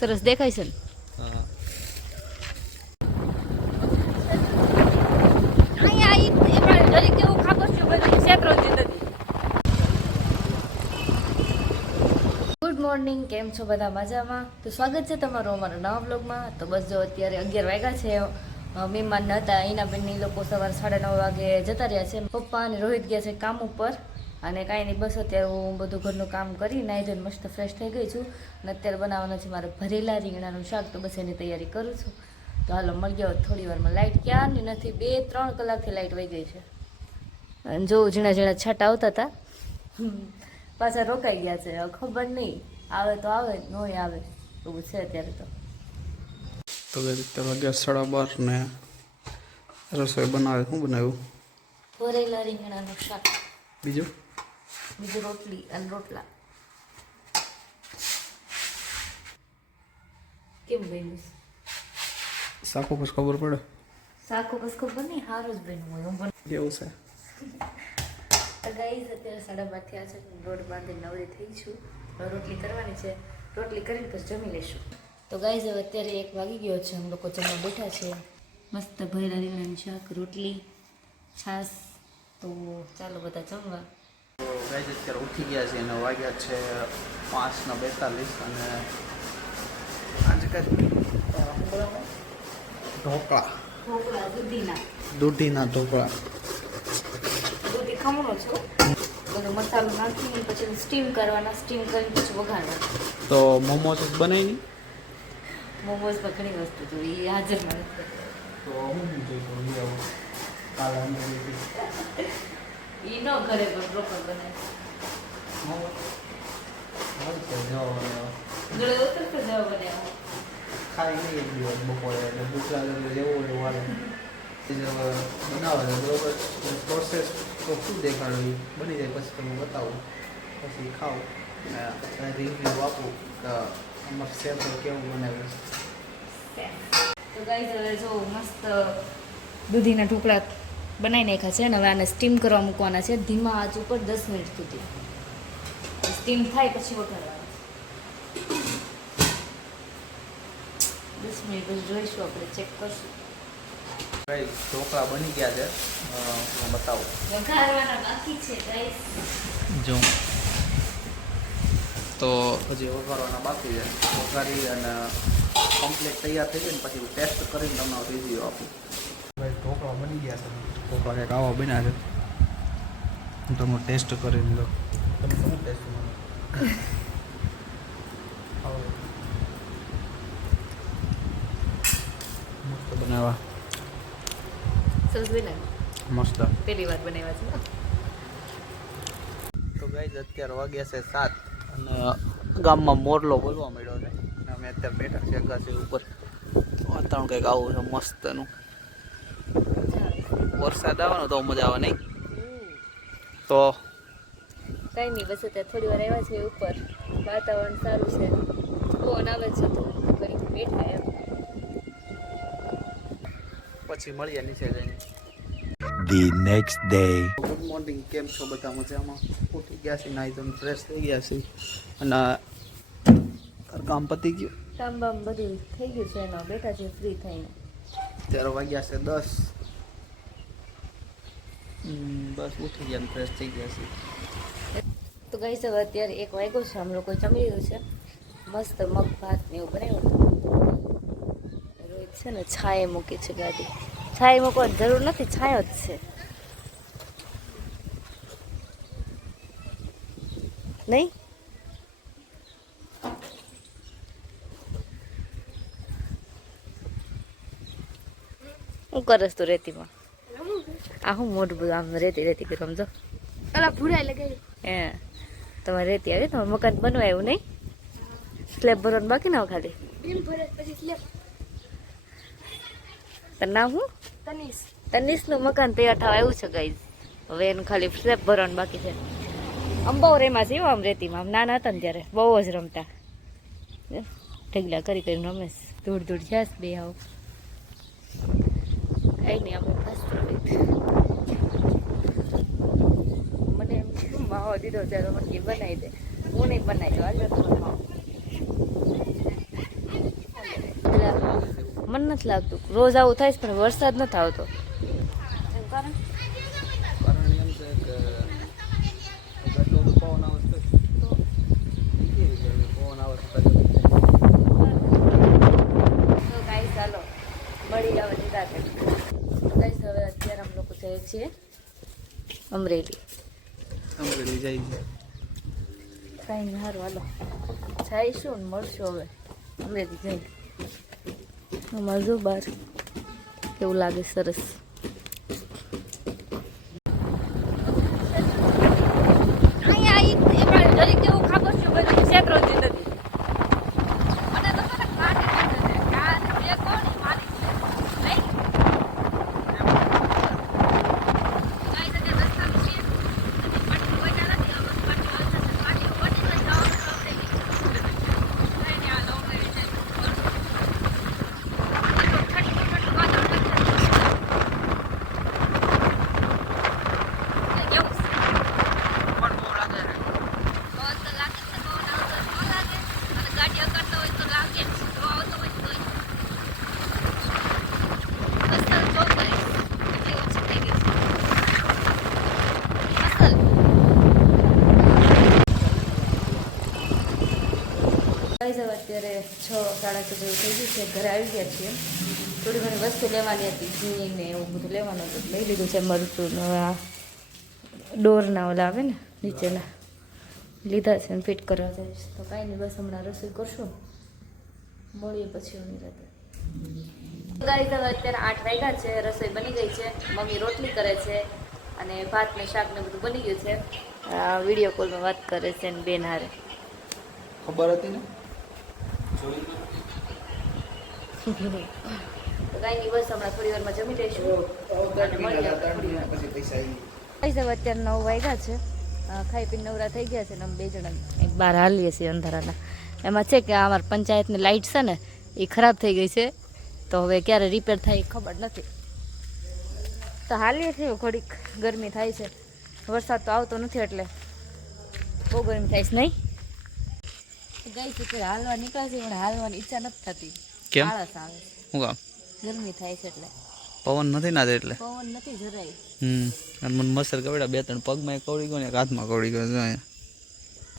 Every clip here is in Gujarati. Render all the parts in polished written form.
સરસ દેખાય છે ને? હા. ગુડ મોર્નિંગ, કેમ છો બધા? મજામાં? તો સ્વાગત છે તમારું અમારા નવા બ્લોગમાં. તો બસ જો અત્યારે 11 વાગ્યા છે. મહેમાન નહોતા, એના બેન એ લોકો સવારે 9:30 વાગે જતા રહ્યા છે. પપ્પા અને રોહિત ગયા છે કામ ઉપર. અને કાંઈ નહીં, બસ અત્યારે હું બધું ઘરનું કામ કરી નાહી ધોઈને મસ્ત ફ્રેશ થઈ ગઈ છું. અને અત્યારે બનાવવાના છે મારે ભરેલા રીંગણાનું શાક. તો બસ એની તૈયારી કરું છું. તો હાલો મળી ગયો થોડી વારમાં. લાઇટ ક્યારની નથી, 2-3 કલાકથી લાઇટ વહી ગઈ છે. અને જો ઝીણા ઝીણા છાંટા આવતા હતા, પાછા રોકાઈ ગયા છે. ખબર નહીં, આવે તો આવે, નહીં આવે એવું છે અત્યારે તો. તો અત્યારે વાગ્યા 12:30 ને રસોઈ બનાવે. શું બનાવ્યું? ભરેલા રીંગણાનું શાક, બીજું રોટલી અને રોટલા. કેમ બન્યું શાકો પછી ખબર પડે શાકો? બસ ખબર નહીં, સારું જ બન્યું હોય. કેવું છે? તો ગાઈસ અત્યારે 12:30 થયા છે. રોડ બાંધીને નવરી થઈ છું. રોટલી કરવાની છે, રોટલી કરીને પછી જમી લઈશું. તો ગાઈસ હવે અત્યારે 1 વાગી ગયો છે. અમે લોકો જમવા બેઠા છે. મસ્ત ભરેલા રીંગણાનું શાક, રોટલી, છાશ. તો ચાલો બધા જમવા. તો ગાઈસ અત્યારે ઉઠી ગયા છે અને વાગ્યા છે 5:42 અને આજે કાંઈ ઢોકળા, દૂધીના ઢોકળા. દૂધી ખમણો છો, બધો મસાલો નાખીને પછી સ્ટીમ કરવાના, સ્ટીમ કરીને પછી વઘારવાના. તો મોમોસ બનાવી નહીં? મોમોઝમાં ઘણી વસ્તુ જોઈ, એ હાજર મળે. તો હું જોઈશું કાલે એ ન ઘરે પણ પ્રોપર બનાવે. ગળે ઉતરતો જવા બનાવ્યા. ખાઈ નહીં એક દિવસ બપોરે એટલે ભૂખ લાગે એટલે જેવું એવું હાલે બનાવે બરોબર. પ્રોસેસ તો શું દેખાડવી, બની જાય પછી તમે બતાવું, પછી ખાવું અને રિવ્યૂ આપું કે અમારે શેફ કેવું બનાવે. તો ગાઈસ હવે જો મસ્ત દૂધીના ઢોકળા બનાવી નાખ્યા છે. અને હવે આને સ્ટીમ કરવા મૂકવાના છે ધીમા આંચ ઉપર 10 મિનિટ સુધી. સ્ટીમ થાય પછી વઘારવાના. 10 મિનિટ પછી જોઈશું, આપણે ચેક કરશું. ગાઈસ ઢોકળા બની ગયા છે, હું બતાવું. વઘારવાના બાકી છે ગાઈસ. જો તો હજી વઘારવાના બાકી છે. વઘારી અને કમ્પ્લીટ તૈયાર થઈ જાય ને પછી ટેસ્ટ કરીને તમને રિવ્યૂ આપું. ભાઈ ઢોકળા બની ગયા છે. ઢોકળા કંઈક આવા બન્યા છે. હું તમને ટેસ્ટ કરીને દો. તમે શું ટેસ્ટ મને મસ્ત બનાવ્યા. સરસ બનાવી. મસ્ત. પહેલી વાર બનાવ્યા છે. તો ગાઈઝ અત્યારે વાગ્યા છે 7 અને ગામમાં મોરલો બોલવા મળ્યો છે. અમે અત્યારે બેઠા છીએ અગાસી ઉપર. વાતાવરણ કંઈક આવું છે મસ્તનું. વરસાદ આવવાનો તો મજા આવે નહીં? તો કાંઈ નહીં, બસ અત્યારે થોડી વાર આવ્યા છે ઉપર. વાતાવરણ સારું છે, પવન આવે છે તો કરી બેઠા એમ. પછી મળીએ નીચે જઈને. The next day. Good morning, કેમ છો બધા? મજામાં? ઉઠી ગયા છે, નાહી ધોઈને ફ્રેશ થઈ ગયા છે અને કામ પતી ગયું. કામ બામ બધું થઈ ગયું છે. એનો બેઠા છે ફ્રી થઈને. ત્યારે વાગ્યા છે 10. બસ ઉઠી ગયા ને ફ્રેશ થઈ ગયા છે. તો ગાઈસ હવે અત્યારે 1 વાગ્યો છે. અમે લોકો જમી લીધું છે. મસ્ત મગ ભાત ને એવું બનાવ્યું. રોહિત છે ને છાંયે મૂકી છે ગાડી. છાંયે મૂકવાની જરૂર નથી, છાંયો જ છે નહીં? હું કરસ તું રેતીમાં? આ હું મોઢું બધું આમ રેતી કરી સમજો. ભૂરાઈ લગાવી. હે તમારે રેતી આવી, તમારે મકાન બનવાયું નહીં? સ્લેબ ભરવાનું બાકી ના ખાલી? પછી સ્લેબ. તારું નામ શું? તનીશ. તનીશનું મકાન તૈયાર થવા આવ્યું છે ગાઈઝ. હવે એનું ખાલી સ્લેબ ભરવાનું બાકી છે. આમ બહુ રેમાં છે આમ રેતીમાં. આમ નાના હતા ને ત્યારે બહુ જ રમતા. ઢગલા કરી કરીને રમેશ. ધૂળ જ્યાસ બે આવો. કઈ નહીં, આપણે ફાસ્ટ રોહિત. મને એમ માવો દીધો ત્યારે મને બનાવી દે. હું નહીં બનાવી દઉં. આજે તો માવો મને નથી લાગતું રોજ આવું થાય છે પણ વરસાદ નથી આવતો એમ કારણ કારણ એમ છે કે એટલું બધું પવન આવે છે પવન આવે છે તો ગાઈસ ચાલો મળી જવા દીધા છે ગાઈસ હવે અત્યારે અમે લોકો જઈએ છીએ અમરેલી અમરેલી જાય છે કાંઈ નહીં સારું હાલો જઈશું ને મળશું હવે અમરેલી જઈને અમારે જો બહાર કેવું લાગે સરસ અત્યારે 6-6:30 જેવું થઈ ગયું છે ઘરે આવી ગયા છીએ થોડી ઘણી વસ્તુ લેવાની હતી ઘી ને એવું બધું લેવાનું હતું લઈ લીધું છે મરચું ને આ ડોરના ઓલા આવે ને નીચેના લીધા છે ને ફિટ કરવા જઈશ તો કાંઈ નહીં બસ હમણાં રસોઈ કરશું મળીએ પછી એની રાતે ગાઈસ હવે અત્યારે 8 વાગ્યા છે રસોઈ બની ગઈ છે મમ્મી રોટલી કરે છે અને ભાત ને શાક ને બધું બની ગયું છે વિડીયો કોલમાં વાત કરે છે ને બેન હારે ખબર હતી ને તો કાંઈ નહીં બસ હમણાં થોડી વારમાં જમી લઈશું પછી પૈસા હવે અત્યારે 9 વાગ્યા છે ખાઈ પીને નવરા થઈ ગયા છે ને અમે બે જણા એક બહાર હાલીએ છીએ અંધારાના એમાં છે કે અમારી પંચાયતની લાઇટ છે ને એ ખરાબ થઈ ગઈ છે તો હવે ક્યારે રિપેર થાય એ ખબર નથી તો હાલીએ છીએ ઘડીક ગરમી થાય છે વરસાદ તો આવતો નથી એટલે બહુ ગરમી થાય છે નહીં ગઈ છે કે હાલવા નીકળે છે પણ હાલવાની ઈચ્છા નથી થતી કેમ? આળસ આવે છે શું કામ ગરમી થાય છે એટલે પવન નથી ના એટલે પવન નથી જરાય અને મને મસર કવડ્યા 2-3 પગમાં કવડી ગયો ને એક હાથમાં કવડી ગયો છે અહીંયા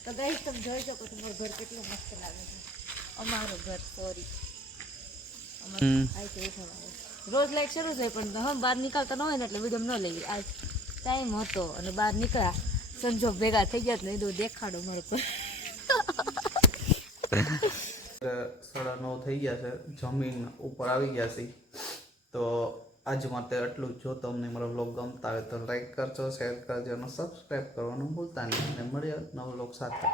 તો ગઈ તમે જોઈ શકો તમારું ઘર કેટલું મસ્ત લાગે છે અમારું ઘર સોરી રોજ લાઈટ શરૂ થાય પણ હમ બહાર નીકળતા ન હોય ને એટલે વિડીયો ન લઈએ આજ ટાઈમ હતો અને બહાર નીકળ્યા સંજોગ ભેગા થઈ ગયા ને એ દેખાડો મારે પર 9:30 થઈ ગયા છે જમીન ઉપર આવી ગયા છે તો આજ માટે એટલું જ જો તમને મારો વ્લોગ ગમતા હોય તો લાઈક કરજો શેર કરજો અને સબસ્ક્રાઈબ કરવાનું ભૂલતા નહીં અને મળીએ નવો વ્લોગ સાથે